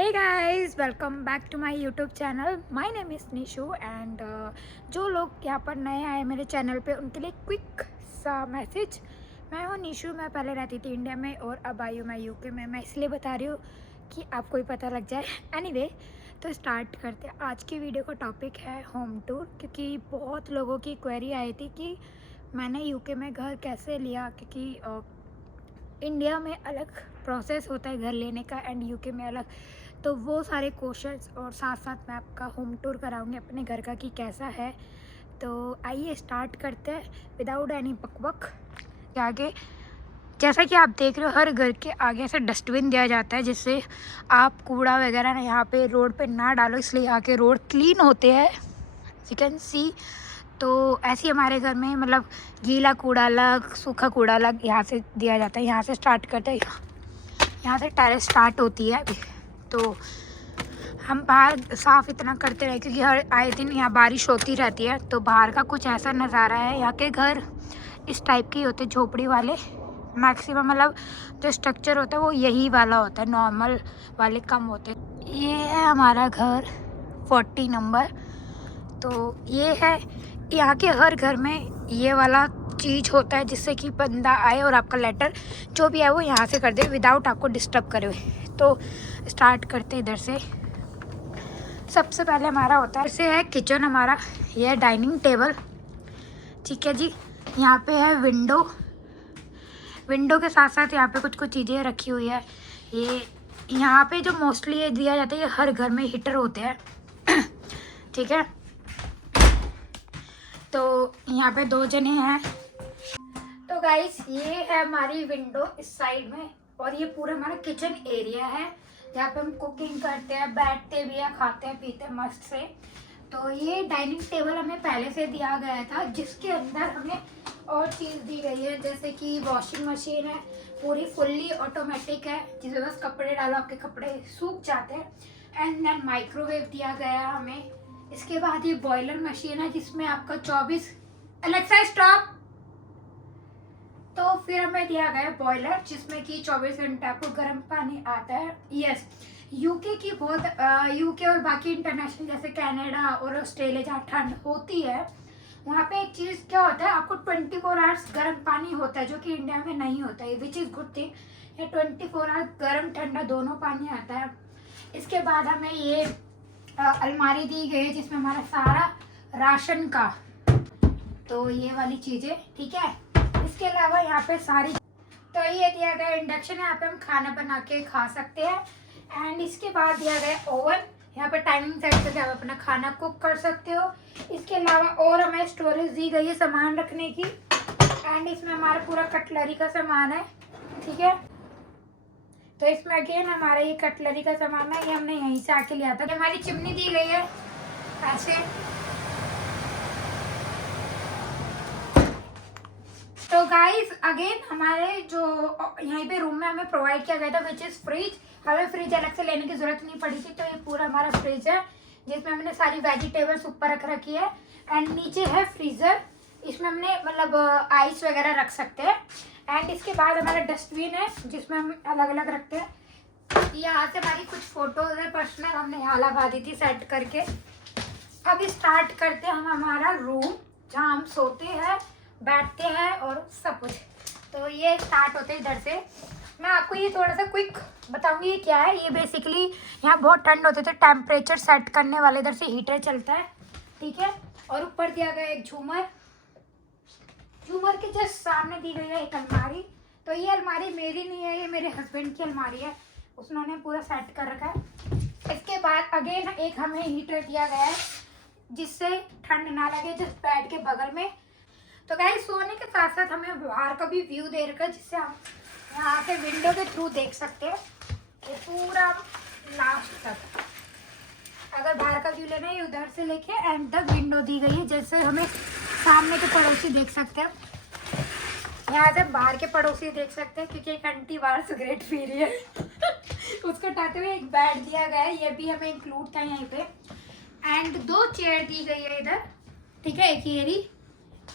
Hey guys, welcome back to my YouTube channel. My name is Nishu and जो लोग यहाँ पर नए आए मेरे चैनल पे उनके लिए क्विक सा मैसेज। मैं हूँ निशु। मैं पहले रहती थी इंडिया में और अब आई हूँ मैं यूके में। मैं इसलिए बता रही हूँ कि आपको भी पता लग जाए। एनीवे, तो स्टार्ट करते हैं। आज की वीडियो का टॉपिक है होम टूर, क्योंकि बहुत लोगों की क्वेरी आई थी कि मैंने यूके में घर कैसे लिया, क्योंकि इंडिया में अलग प्रोसेस होता है घर लेने का एंड यूके में अलग। तो वो सारे क्वेश्चंस और साथ साथ मैं आपका होम टूर कराऊंगी अपने घर का कि कैसा है। तो आइए स्टार्ट करते हैं विदाउट एनी बकबक। आगे जैसा कि आप देख रहे हो, हर घर के आगे से डस्टबिन दिया जाता है जिससे आप कूड़ा वगैरह ना यहाँ पे रोड पे ना डालो, इसलिए यहाँ के रोड क्लीन होते हैं। You can see. तो ऐसे ही हमारे घर में मतलब गीला कूड़ा अलग, सूखा कूड़ा अलग यहाँ से दिया जाता है। यहाँ से स्टार्ट करते हैं, यहाँ से टेरेस स्टार्ट होती है अभी। तो हम बाहर साफ़ इतना करते रहे क्योंकि हर आए दिन यहाँ बारिश होती रहती है। तो बाहर का कुछ ऐसा नज़ारा है। यहाँ के घर इस टाइप के ही होते, झोपड़ी वाले मैक्सिमम। मतलब जो स्ट्रक्चर होता है वो यही वाला होता है, नॉर्मल वाले कम होते। ये है हमारा घर 40 नंबर। तो ये है, यहाँ के हर घर में ये वाला चीज़ होता है जिससे कि बंदा आए और आपका लेटर जो भी है वो यहाँ से कर दे विदाउट आपको डिस्टर्ब करे हुए। तो स्टार्ट करते इधर से। सबसे पहले हमारा होता है, जैसे है किचन हमारा, ये है डाइनिंग टेबल। ठीक है जी। यहाँ पे है विंडो। विंडो के साथ साथ यहाँ पे कुछ कुछ चीज़ें रखी हुई है। ये यहाँ पे जो मोस्टली ये दिया जाता है, ये हर घर में हीटर होते हैं। ठीक है। तो यहाँ पे 2 जने हैं। तो गाइस, ये है हमारी विंडो इस साइड में, और ये पूरा हमारा किचन एरिया है जहाँ पे हम कुकिंग करते हैं, बैठते भी हैं, खाते हैं, पीते हैं मस्त से। तो ये डाइनिंग टेबल हमें पहले से दिया गया था, जिसके अंदर हमें और चीज़ दी गई है, जैसे कि वॉशिंग मशीन है, पूरी फुल्ली ऑटोमेटिक है जिसमें बस कपड़े डालो, आपके कपड़े सूख जाते हैं। एंड देन माइक्रोवेव दिया गया है हमें। इसके बाद ये बॉयलर मशीन है जिसमें आपका 24 अलेक्सा स्टॉप। तो फिर हमें दिया गया बॉयलर जिसमें कि 24 घंटे आपको गर्म पानी आता है। यस, यूके की बहुत यूके और बाकी इंटरनेशनल जैसे कनाडा और ऑस्ट्रेलिया जहाँ ठंड होती है, वहाँ पे एक चीज़ क्या होता है, आपको 24 आवर्स गर्म पानी होता है, जो कि इंडिया में नहीं होता है, विच इज़ गुड थिंग। ये 24 आवर्स गर्म ठंडा दोनों पानी आता है। इसके बाद हमें ये अलमारी दी गई है जिसमें हमारा सारा राशन का, तो ये वाली चीज़ें। ठीक है। इसके अलावा यहाँ पे सारी, तो ये दिया गया इंडक्शन है, यहाँ पे हम खाना बना के खा सकते हैं। एंड इसके बाद दिया गया ओवन, यहाँ पे टाइमिंग सेट करके आप अपना खाना कुक कर सकते हो। इसके अलावा और हमें स्टोरेज दी गई है सामान रखने की। एंड इसमें हमारा पूरा कटलरी का सामान है। ठीक है। तो इसमें अगेन हमारा ये कटलरी का सामान है, ये हमने यहीं से आके लिया था। हमारी चिमनी दी गई है ऐसे। तो गाइस अगेन हमारे जो यहाँ पे रूम में हमें प्रोवाइड किया गया था विच इज़ फ्रिज। हमें फ्रिज अलग से लेने की जरूरत नहीं पड़ी थी। तो ये पूरा हमारा फ्रिज है जिसमें हमने सारी वेजिटेबल्स ऊपर रख रखी है। एंड नीचे है फ्रीज़र, इसमें हमने मतलब आइस वगैरह रख सकते हैं। एंड इसके बाद हमारा डस्टबिन है जिसमें हम अलग अलग रखते हैं। यहाँ से हमारी कुछ फोटोज है पर्सनल, हमने यहाँ लगा दी थी सेट करके। अब स्टार्ट करते हैं हम हमारा रूम जहाँ हम सोते हैं, बैठते हैं और सब कुछ। तो ये स्टार्ट होते हैं इधर से। मैं आपको ये थोड़ा सा क्विक बताऊंगी ये क्या है। ये बेसिकली यहाँ बहुत ठंड होती है तो टेम्परेचर सेट करने वाले इधर से हीटर चलता है। ठीक है। और ऊपर दिया गया एक झूमर। झूमर के जस्ट सामने दी गई है एक अलमारी। तो ये अलमारी मेरी नहीं है, ये मेरे हस्बैंड की अलमारी है, उन्होंने पूरा सेट कर रखा है। इसके बाद अगेन एक हमें हीटर दिया गया है जिससे ठंड ना लगे, जिस बेड के बगल में। तो गाइस सोने के साथ साथ हमें बाहर का भी व्यू दे रखा है जिससे हम यहाँ से विंडो के थ्रू देख सकते हैं ये पूरा लास्ट तक। अगर बाहर का व्यू लेना है उधर से लेके एंड तक विंडो दी गई है, जैसे हमें सामने के पड़ोसी देख सकते हैं। यहाँ से बाहर के पड़ोसी देख सकते हैं क्योंकि एक आंटी बाहर सिगरेट पी रही है उसको हटाते हुए एक बेड दिया गया है, ये भी हमें इंक्लूड था यहीं पे। एंड 2 चेयर दी गई है इधर। ठीक है।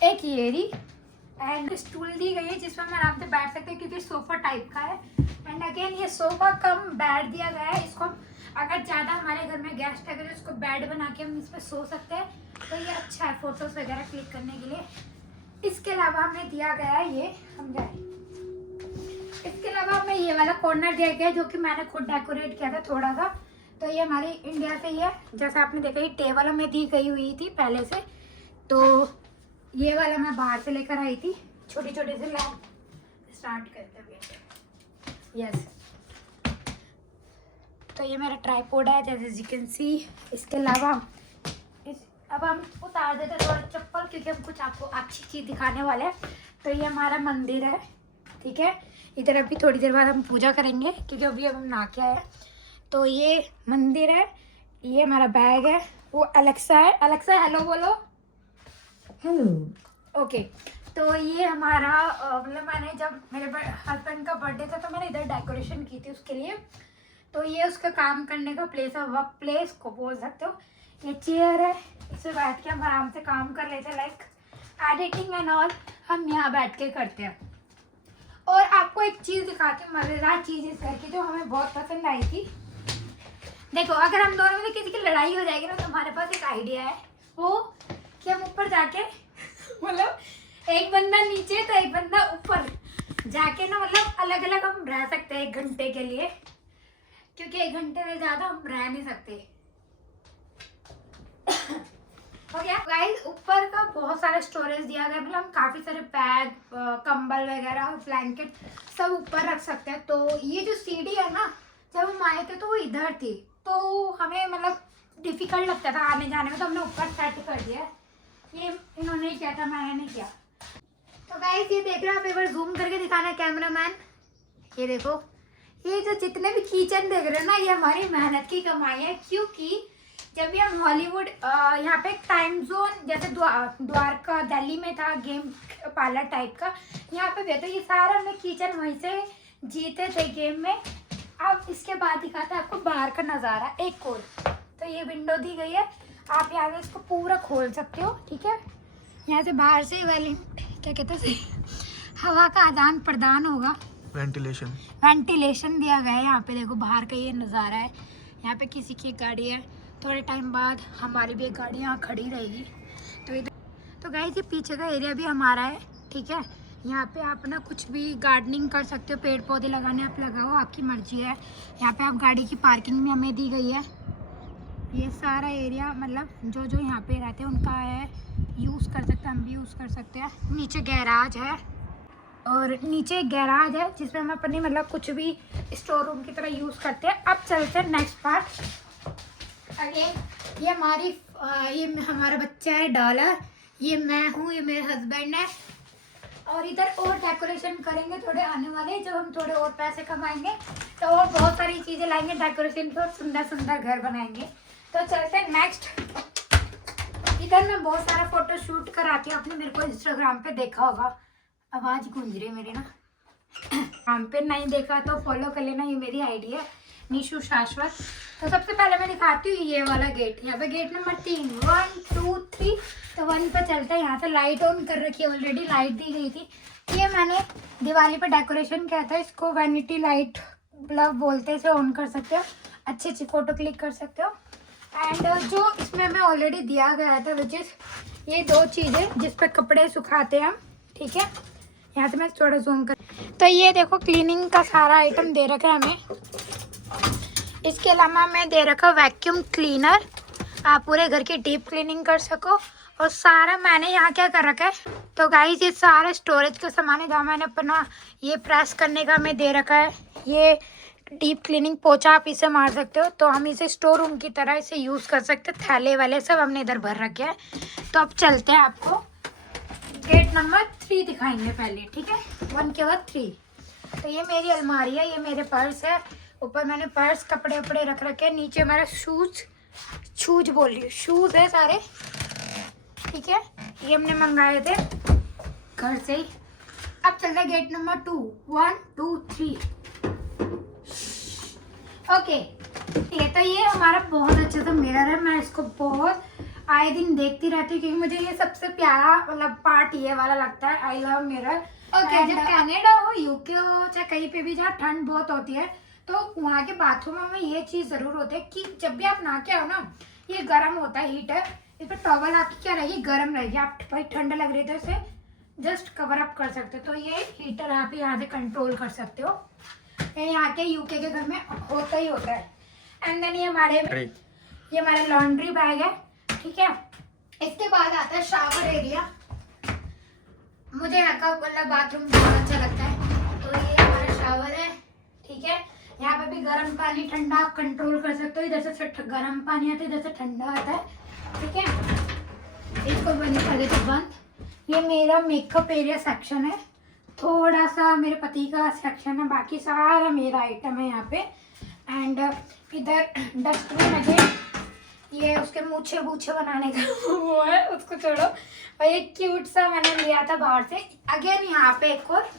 एक येरी एंड स्टूल दी गई है जिसमें हम आराम से बैठ सकते हैं क्योंकि सोफा टाइप का है। एंड अगेन ये सोफा कम बेड दिया गया है, इसको हम ज़्यादा हमारे घर में गेस्ट अगर इसको बेड बना के हम इस पर सो सकते हैं, तो ये अच्छा है फोटोज़ वगैरह क्लिक करने के लिए। इसके अलावा हमें दिया गया है ये इसके अलावा हमें ये वाला कॉर्नर दिया गया है, जो कि मैंने खुद डेकोरेट किया था थोड़ा सा। तो ये हमारी इंडिया से ही है, जैसा आपने देखा ये टेबल हमें दी गई हुई थी पहले से। तो ये वाला मैं बाहर से लेकर आई थी, छोटी छोटी से लैम्प। स्टार्ट करते हैं। यस, तो ये मेरा ट्राइपॉड है जैसे यू कैन सी। इसके अलावा अब हम उतार देते हैं थोड़ा चप्पल, क्योंकि हम कुछ आपको अच्छी चीज़ दिखाने वाले हैं। तो ये हमारा मंदिर है, ठीक है। इधर अभी थोड़ी देर बाद हम पूजा करेंगे, क्योंकि अभी हम नहा के आए हैं। तो ये मंदिर है, ये हमारा बैग है, वो अलेक्सा है। अलेक्सा हेलो बोलो। हेलो। ओके, तो ये हमारा मतलब मैंने जब मेरे हस्बैंड का बर्थडे था तो मैंने इधर डेकोरेशन की थी उसके लिए। तो ये उसका काम करने का प्लेस है, वर्क प्लेस को बोल सकते हो। ये चेयर है, इसे बैठ के हम आराम से काम कर लेते हैं, लाइक एडिटिंग एंड ऑल हम यहाँ बैठ के करते हैं। और आपको एक चीज़ दिखाती हूँ, मज़ेदार चीज़ इस घर की जो हमें बहुत पसंद आई थी। देखो, अगर हम दोनों में किसी की लड़ाई हो जाएगी ना, तो हमारे पास एक आइडिया है, वो कि हम ऊपर जाके मतलब एक बंदा नीचे तो एक बंदा ऊपर जाके ना, मतलब अलग अलग हम रह सकते हैं 1 घंटे के लिए, क्योंकि 1 घंटे से ज़्यादा हम रह नहीं सकते। हो गया गाइस, ऊपर का बहुत सारा स्टोरेज दिया गया, मतलब हम काफ़ी सारे बैग, कंबल वगैरह, ब्लैंकेट सब ऊपर रख सकते हैं। तो ये जो सीढ़ी है ना, जब हम आए थे तो वो इधर थी, तो हमें मतलब डिफ़िकल्ट लगता था आने जाने में, तो हमने ऊपर सेट कर दिया। ये इन्होंने किया था, मैंने नहीं किया। तो गाइस ये देख रहे हो आप, एक बार जूम करके दिखाना कैमरामैन। ये देखो, ये जो जितने भी किचन देख रहे हो ना, ये हमारी मेहनत की कमाई है। क्योंकि जब भी हम हॉलीवुड यहाँ पे एक टाइम जोन जैसे द्वारका दिल्ली में था, गेम पार्लर टाइप का, यहाँ पे भी है। तो ये सारा हमने किचन वहीं से जीते थे गेम में। अब इसके बाद दिखाते हैं आपको बाहर का नज़ारा एक और। तो ये विंडो दी गई है, आप यहाँ से इसको पूरा खोल सकते हो, ठीक है। यहाँ से बाहर से क्या कहते हैं, हवा का आदान प्रदान होगा, वेंटिलेशन दिया गया है। यहाँ पे देखो बाहर का ये नज़ारा है, यहाँ पे किसी की गाड़ी है, थोड़े टाइम बाद हमारी भी एक गाड़ी यहाँ खड़ी रहेगी। तो इधर तो गाइस ये पीछे का एरिया भी हमारा है, ठीक है। यहाँ पे आप ना कुछ भी गार्डनिंग कर सकते हो, पेड़ पौधे लगाने आप लगाओ, आपकी मर्जी है। यहाँ पे आप गाड़ी की पार्किंग भी हमें दी गई है। ये सारा एरिया मतलब जो जो यहाँ पे रहते हैं उनका है, यूज़ कर सकते हैं, हम भी यूज़ कर सकते हैं। नीचे गैराज है, और नीचे एक गैराज है जिसमें हम अपनी मतलब कुछ भी स्टोर रूम की तरह यूज़ करते हैं। अब चलते हैं नेक्स्ट पार्ट। अगेन ये हमारा बच्चा है डॉलर, ये मैं हूँ, ये मेरे हस्बैंड है। और इधर और डेकोरेशन करेंगे थोड़े आने वाले, जब हम थोड़े और पैसे कमाएंगे तो और बहुत सारी चीज़ें लाएंगे डेकोरेशन की, और सुंदर सुंदर घर बनाएंगे। तो चलते हैं नेक्स्ट। इधर मैं बहुत सारा फोटो शूट कराती हूँ, आपने मेरे को इंस्टाग्राम पे देखा होगा। आवाज़ गूंज रही है मेरी ना, हम पे नहीं देखा तो फॉलो कर लेना, ये मेरी आईडी है निशु शाश्वत। तो सबसे पहले मैं दिखाती हूँ ये वाला गेट। यहाँ पे गेट नंबर 3, 1 2 3। तो 1 पर चलते हैं। यहाँ से लाइट ऑन कर रखी है, ऑलरेडी लाइट दी गई थी। ये मैंने दिवाली पे डेकोरेशन किया था, इसको वैनिटी लाइट बल्ब बोलते हैं, इसे ऑन कर सकते हो, अच्छी अच्छी फ़ोटो क्लिक कर सकते हो। एंड जो इसमें हमें ऑलरेडी दिया गया था, विच इज़ ये 2 चीज़ें जिस पर कपड़े सुखाते हैं हम, ठीक है। यहाँ से मैं थोड़ा जूम कर, तो ये देखो क्लीनिंग का सारा आइटम दे रखा है हमें। इसके अलावा हमें दे रखा वैक्यूम क्लीनर, आप पूरे घर की डीप क्लीनिंग कर सको। और सारा मैंने यहाँ क्या कर रखा है, तो गाइस ये सारा स्टोरेज का सामान है, जहाँ मैंने अपना ये प्रेस करने का हमें दे रखा है। ये डीप क्लीनिंग पोछा आप इसे मार सकते हो, तो हम इसे स्टोर रूम की तरह इसे यूज़ कर सकते हैं। थैले वाले सब हमने इधर भर रखे हैं। तो अब चलते हैं, आपको गेट नंबर 3 दिखाएंगे पहले, ठीक है। 1 के बाद 3। तो ये मेरी अलमारी है, ये मेरे पर्स है। ऊपर मैंने पर्स, कपड़े वपड़े रख रखे हैं। नीचे मेरा शूज बोल रही हूँ, शूज़ है सारे, ठीक है। ये हमने मंगाए थे घर से ही। अब चलते हैं गेट नंबर 2, 1 2 3। ओके, ठीक है। तो ये हमारा बहुत अच्छा सा मिरर है, मैं इसको बहुत आए दिन देखती रहती हूँ, क्योंकि मुझे ये सबसे प्यारा मतलब पार्ट ये वाला लगता है। I love mirror. ओके, जब कनाडा हो, यूके हो, चाहे कहीं पे भी जहाँ ठंड बहुत होती है, तो वहाँ के बाथरूम में ये चीज़ ज़रूर होती है कि जब भी आप नहा के आओ ना, ये गर्म होता है, हीटर, इस पर टॉवल आपकी क्या रहेगी, गर्म रहेगी। आप भाई ठंड लग रही है तो इसे जस्ट कवर अप कर सकते हो। तो ये हीटर आप यहाँ से कंट्रोल कर सकते हो। ये यहाँ के यूके के घर में होता ही होता है। एंड देन ये हमारा लॉन्ड्री बैग है, ठीक है। इसके बाद आता है शावर एरिया। मुझे यहाँ का मतलब बाथरूम बहुत अच्छा लगता है। तो ये हमारा शावर है, ठीक है। यहाँ पे भी गर्म पानी ठंडा आप कंट्रोल कर सकते हो। इधर से गर्म पानी आता है, इधर से ठंडा आता है, ठीक है। इसको बंद कर देते बंद। ये मेरा मेकअप एरिया सेक्शन है, थोड़ा सा मेरे पति का सेक्शन है, बाकी सारा मेरा आइटम है यहाँ पे। एंड इधर डस्टबिन है, ये उसके मूछे बूछे बनाने का वो है, उसको छोड़ो। और ये क्यूट सा मैंने लिया था बाहर से। अगेन यहाँ पे एक और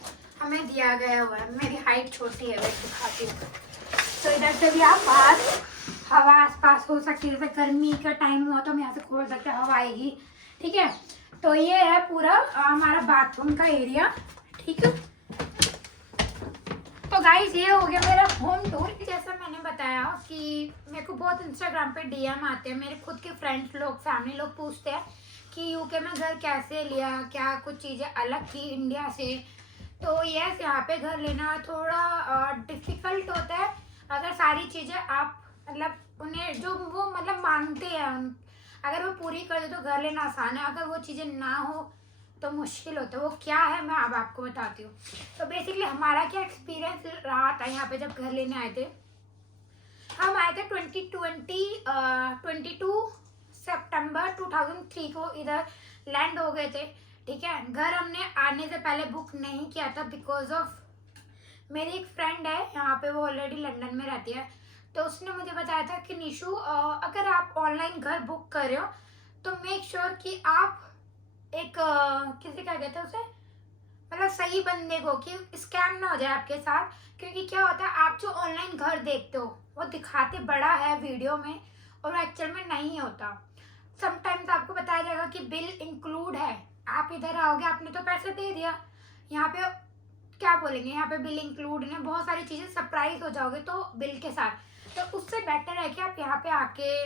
हमें दिया गया हुआ है। मेरी हाइट छोटी है, वैसे दिखाती हूँ। तो इधर से भी आप बाहर हवा आसपास हो सकती है, जैसे गर्मी का टाइम हुआ तो हम यहाँ से खोल सकते हैं, हवा आएगी, ठीक है। तो ये है पूरा हमारा बाथरूम का एरिया, ठीक है। तो गाइस ये हो गया मेरा होम टूर। जैसा मैंने बताया कि मेरे को बहुत इंस्टाग्राम पे डीएम आते हैं, मेरे खुद के फ्रेंड्स लोग, फैमिली लोग पूछते हैं कि यूके में घर कैसे लिया, क्या कुछ चीज़ें अलग थी इंडिया से। तो यस, यहाँ पे घर लेना थोड़ा डिफ़िकल्ट होता है अगर सारी चीज़ें आप मतलब उन्हें जो वो मतलब मांगते हैं अगर वो पूरी कर दे तो घर लेना आसान है। अगर वो चीज़ें ना हो तो मुश्किल होता है। वो क्या है मैं अब आपको बताती हूँ। तो बेसिकली हमारा क्या एक्सपीरियंस रहा था यहाँ पे जब घर लेने आए थे। हम आए थे 22 सितंबर 2003 को इधर लैंड हो गए थे, ठीक है। घर हमने आने से पहले बुक नहीं किया था बिकॉज ऑफ मेरी एक फ्रेंड है यहाँ पे, वो ऑलरेडी लंदन में रहती है। तो उसने मुझे बताया था कि निशु अगर आप ऑनलाइन घर बुक कर रहे हो तो मेक श्योर कि आप एक किसी क्या कहते हैं उसे, मतलब सही बंदे को, कि स्कैम ना हो जाए आपके साथ। क्योंकि क्या होता है, आप जो ऑनलाइन घर देखते हो वो दिखाते बड़ा है वीडियो में और एक्चुअल में नहीं होता। समटाइम्स आपको बताया जाएगा कि बिल इंक्लूड है, आप इधर आओगे आपने तो पैसे दे दिया, यहाँ पे क्या बोलेंगे, यहाँ पे बिल इंक्लूड है, बहुत सारी चीज़ें सरप्राइज हो जाओगे तो बिल के साथ। तो उससे बेटर है कि आप यहाँ पे आके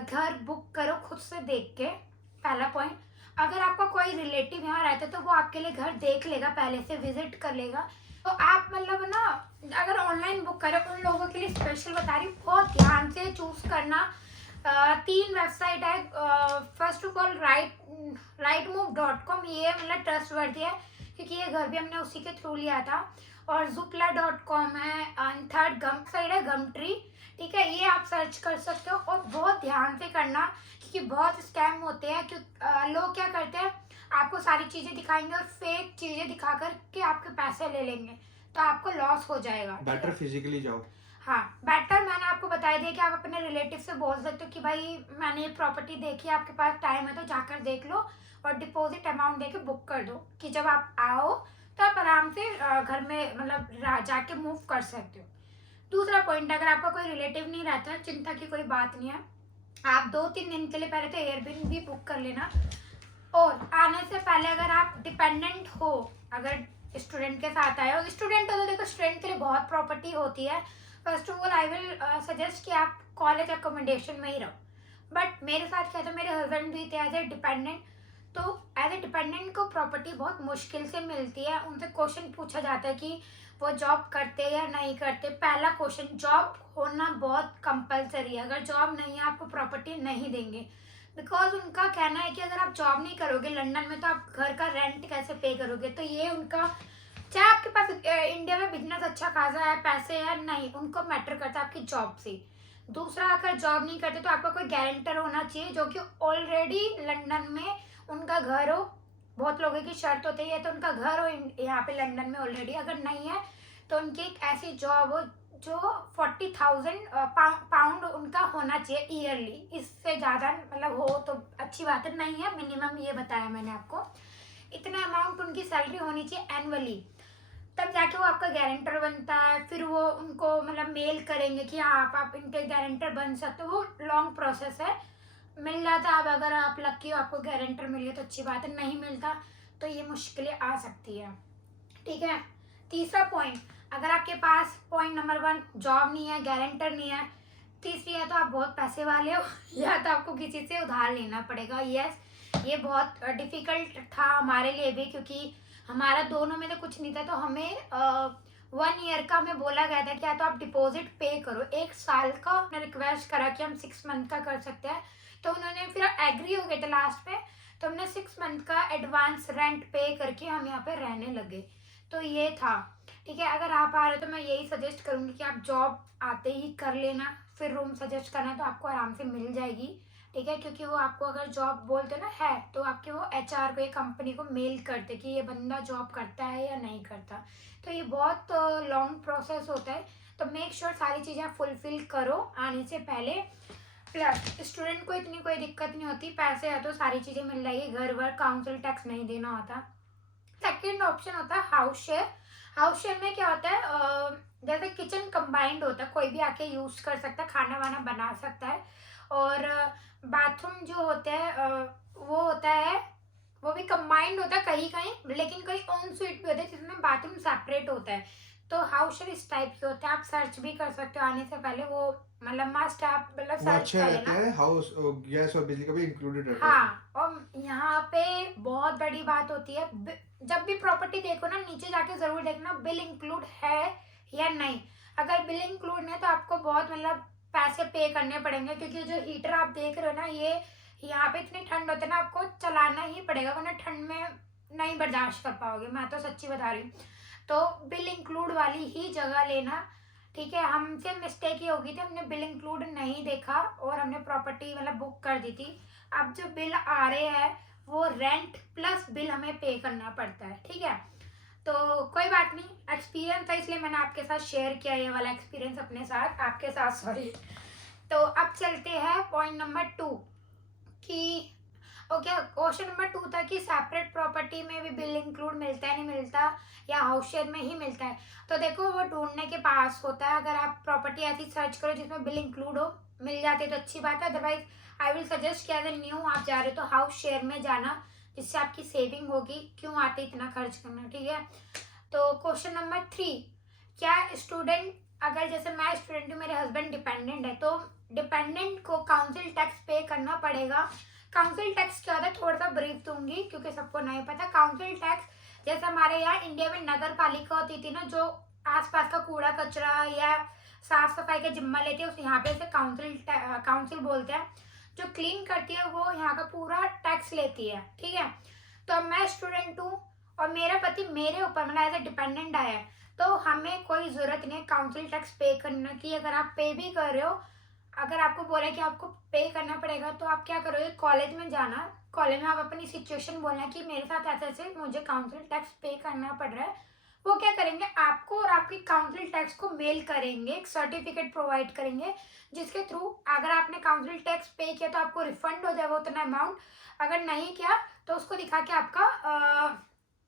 घर बुक करो खुद से देख के, पहला पॉइंट। अगर आपका कोई रिलेटिव यहाँ रहता है तो वो आपके लिए घर देख लेगा, पहले से विजिट कर लेगा। तो आप मतलब ना अगर ऑनलाइन बुक करें, उन लोगों के लिए स्पेशल बता रही हूँ, बहुत ध्यान से चूज़ करना। 3 वेबसाइट है। फर्स्ट ऑफ ऑल rightmove.com, ये मतलब ट्रस्टवर्दी है क्योंकि ये घर भी हमने उसी के थ्रू लिया था। और zoopla.com है। थर्ड गम साइड है गमट्री, ठीक है। ये आप सर्च कर सकते हो और बहुत ध्यान से करना क्योंकि बहुत स्कैम होते हैं। लोग क्या करते हैं, आपको सारी चीज़ें दिखाएंगे और फेक चीज़ें दिखा कर के आपके पैसे ले लेंगे, तो आपको लॉस हो जाएगा। बेटर फिजिकली जाओ। हाँ, बेटर मैंने आपको बता दिया कि आप अपने रिलेटिव से बोल सकते हो कि भाई मैंने ये प्रॉपर्टी देखी, आपके पास टाइम है तो जाकर देख लो और डिपॉजिट अमाउंट देके बुक कर दो कि जब आप आओ तो आप आराम से घर में मतलब जाके मूव कर सकते हो। दूसरा पॉइंट, अगर आपका कोई रिलेटिव नहीं रहता, चिंता की कोई बात नहीं है। आप 2-3 दिन के लिए पहले तो एयरबिनबी बुक कर लेना। और आने से पहले अगर आप डिपेंडेंट हो, अगर स्टूडेंट के साथ आए हो, स्टूडेंट हो तो देखो स्टूडेंट के लिए बहुत प्रॉपर्टी होती है। First of all I will suggest कि आप कॉलेज अकोमोडेशन में ही रहो। बट मेरे साथ क्या था, मेरे हस्बैंड भी थे एज ए डिपेंडेंट, तो एज ए डिपेंडेंट को प्रॉपर्टी बहुत मुश्किल से मिलती है। उनसे क्वेश्चन पूछा जाता है कि वो जॉब करते या नहीं करते। पहला क्वेश्चन, जॉब होना बहुत कंपलसरी है, अगर जॉब नहीं है आपको प्रॉपर्टी नहीं देंगे। बिकॉज उनका कहना है कि अगर आप जॉब नहीं करोगे लंदन में तो आप घर का रेंट कैसे पे करोगे। तो ये उनका, चाहे आपके पास इंडिया में बिजनेस अच्छा खासा है, पैसे है, नहीं, उनको मैटर करता है आपकी जॉब से। दूसरा, अगर जॉब नहीं करते तो आपका कोई गारंटर होना चाहिए जो कि ऑलरेडी लंदन में उनका घर हो। बहुत लोगों की शर्त होती है तो उनका घर हो यहाँ पे लंदन में ऑलरेडी, अगर नहीं है तो उनकी एक ऐसी जॉब हो जो 40,000 पाउंड उनका होना चाहिए ईयरली। इससे ज़्यादा मतलब हो तो अच्छी बात है, नहीं है, मिनिमम ये बताया मैंने आपको। इतना अमाउंट उनकी सैलरी होनी चाहिए एनुअली, तब जाके वो आपका गारंटर बनता है। फिर वो उनको मतलब मेल करेंगे कि हाँ आप इनके गारंटर बन सकते हो। वो लॉन्ग प्रोसेस है, मिल जाता है। अब अगर आप लकी हो आपको गारंटर मिल गया तो अच्छी बात है, नहीं मिलता तो ये मुश्किलें आ सकती है, ठीक है। तीसरा पॉइंट, अगर आपके पास पॉइंट नंबर 1 जॉब नहीं है, गारंटर नहीं है, तीसरी है तो आप बहुत पैसे वाले हो या तो आपको किसी से उधार लेना पड़ेगा। यस, ये बहुत डिफ़िकल्ट था हमारे लिए भी, क्योंकि हमारा दोनों में से कुछ नहीं था। तो हमें 1 ईयर का हमें बोला गया था कि या तो आप डिपॉजिट पे करो, 1 साल का। हमने रिक्वेस्ट करा कि हम 6 मंथ का कर सकते हैं, तो उन्होंने फिर एग्री हो गए थे लास्ट में। तो हमने 6 मंथ का एडवांस रेंट पे करके हम यहाँ पे रहने लगे। तो ये था, ठीक है। अगर आप आ रहे हो तो मैं यही सजेस्ट करूँगी कि आप जॉब आते ही कर लेना, फिर रूम सजेस्ट करना तो आपको आराम से मिल जाएगी, ठीक है। क्योंकि वो आपको अगर जॉब बोलते ना है तो आपके वो HR को, ये कंपनी को मेल करते कि ये बंदा जॉब करता है या नहीं करता। तो ये बहुत लॉन्ग प्रोसेस होता है। तो मेक श्योर सारी चीज़ें फुलफिल करो आने से पहले। प्लस स्टूडेंट को इतनी कोई दिक्कत नहीं होती, पैसे है तो सारी चीज़ें मिल जाएगी, घर वर काउंसिल टैक्स नहीं देना होता। सेकेंड ऑप्शन होता है हाउस शेयर। हाउस शेयर में क्या होता है, जैसे किचन कंबाइंड होता है, कोई भी आके यूज़ कर सकता है, खाना वाना बना सकता है। और बाथरूम जो होता है वो होता है, वो भी कंबाइंड होता है कहीं कहीं, लेकिन कहीं ऑन स्वीट भी होता है जिसमें बाथरूम सेपरेट होता है। तो हाउस शेयर इस टाइप के होते हैं, आप सर्च भी कर सकते हो आने से पहले। वो मतलब मस्ट आप मतलब वो सर्च अच्छे कर रहते लेना। हैं, हाउस गैस और बिजली का भी इंक्लूडेड रहता है उसमें। हाँ, और यहाँ पे बहुत बड़ी बात होती है, जब भी प्रॉपर्टी देखो ना, नीचे जाके जरूर देखना बिल इंक्लूड है या नहीं। अगर बिल इंक्लूड नहीं है तो आपको बहुत मतलब पैसे पे करने पड़ेंगे, क्योंकि जो हीटर आप देख रहे हो ना, ये यहाँ पे इतनी ठंड होती है ना, आपको चलाना ही पड़ेगा, वरना ठंड में नहीं बर्दाश्त कर पाओगे। मैं तो सच्ची बता रही हूँ। तो बिल इंक्लूड वाली ही जगह लेना, ठीक है। हमसे मिस्टेक ही होगी थी, हमने बिल इंक्लूड नहीं देखा और हमने प्रॉपर्टी मतलब बुक कर दी थी। अब जो बिल आ रहे हैं वो रेंट प्लस बिल हमें पे करना पड़ता है, ठीक है। तो कोई बात नहीं, एक्सपीरियंस था इसलिए मैंने आपके साथ शेयर किया ये वाला एक्सपीरियंस अपने साथ, आपके साथ सॉरी। तो अब चलते हैं पॉइंट नंबर 2 कि ओके, क्वेश्चन नंबर 2 था कि सेपरेट प्रॉपर्टी में भी बिल इंक्लूड मिलता है नहीं मिलता, या हाउस शेयर में ही मिलता है। तो देखो वो ढूंढने के पास होता है। अगर आप प्रॉपर्टी ऐसी सर्च करो जिसमें बिल इंक्लूड हो, मिल जाती है तो अच्छी बात है। अदरवाइज आई विल सजेस्ट कि अगर न्यू आप जा रहे हो तो हाउस शेयर में जाना, जिससे आपकी सेविंग होगी, क्यों आते इतना खर्च करना, ठीक है। तो क्वेश्चन नंबर 3, क्या स्टूडेंट, अगर जैसे मैं स्टूडेंट हूँ, मेरे हस्बैंड डिपेंडेंट है, तो डिपेंडेंट को काउंसिल टैक्स पे करना पड़ेगा। काउंसिल टैक्स क्या होता है थोड़ा सा ब्रीफ दूंगी क्योंकि सबको नहीं पता। काउंसिल टैक्स जैसे हमारे यहाँ इंडिया में नगर पालिका होती थी ना, जो आसपास का कूड़ा कचरा या साफ सफाई का जिम्मा लेती है, उस यहाँ पे उसे काउंसिल बोलते हैं। जो क्लीन करती है वो यहाँ का पूरा टैक्स लेती है, ठीक है। तो अब मैं स्टूडेंट हूँ और मेरा पति मेरे ऊपर मतलब एज ए डिपेंडेंट आया है, तो हमें कोई ज़रूरत नहीं है काउंसिल टैक्स पे करने की। अगर आप पे भी कर रहे हो, अगर आपको बोला कि आपको पे करना पड़ेगा, तो आप क्या करोगे, कॉलेज में जाना, कॉलेज में आप अपनी सिचुएशन बोलना कि मेरे साथ ऐसे ऐसे मुझे काउंसिल टैक्स पे करना पड़ रहा है। वो क्या करेंगे, आपको और आपकी काउंसिल टैक्स को मेल करेंगे, एक सर्टिफिकेट प्रोवाइड करेंगे, जिसके थ्रू अगर आपने काउंसिल टैक्स पे किया तो आपको रिफंड हो जाएगा उतना अमाउंट। अगर नहीं किया तो उसको दिखा के आपका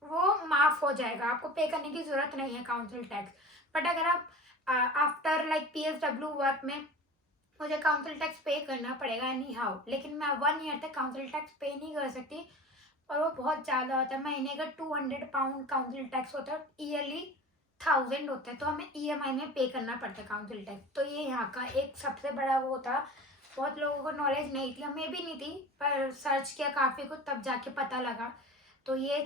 वो माफ़ हो जाएगा, आपको पे करने की ज़रूरत नहीं है काउंसिल टैक्स। बट अगर आप आफ्टर लाइक PSW वर्क में मुझे काउंसिल टैक्स पे करना पड़ेगा एनी हाउ, लेकिन मैं 1 ईयर तक काउंसिल टैक्स पे नहीं कर सकती, और वो बहुत ज़्यादा होता है। महीने का 200 पाउंड काउंसिल टैक्स होता है, ईयरली 1000 होता है, तो हमें EMI में पे करना पड़ता है काउंसिल टैक्स। तो ये यहाँ का एक सबसे बड़ा वो था। बहुत लोगों को नॉलेज नहीं थी, हमें भी नहीं थी, पर सर्च किया काफ़ी कुछ तब जाके पता लगा। तो ये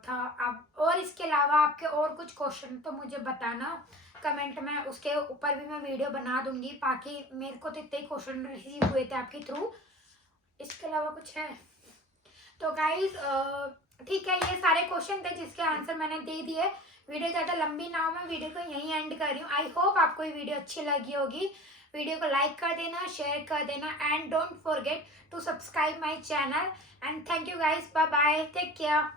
था। अब और इसके अलावा आपके और कुछ क्वेश्चन तो मुझे बताना कमेंट में, उसके ऊपर भी मैं वीडियो बना दूंगी। बाकी मेरे को तो इतने क्वेश्चन रिसीव हुए थे आपके थ्रू, इसके अलावा कुछ है तो गाइज ठीक है, ये सारे क्वेश्चन थे जिसके आंसर मैंने दे दिए। वीडियो ज़्यादा लंबी ना हो, मैं वीडियो को यहीं एंड कर रही हूँ। आई होप आपको ये वीडियो अच्छी लगी होगी। वीडियो को लाइक कर देना, शेयर कर देना, and don't forget to subscribe my channel. And thank you guys, bye bye, take care.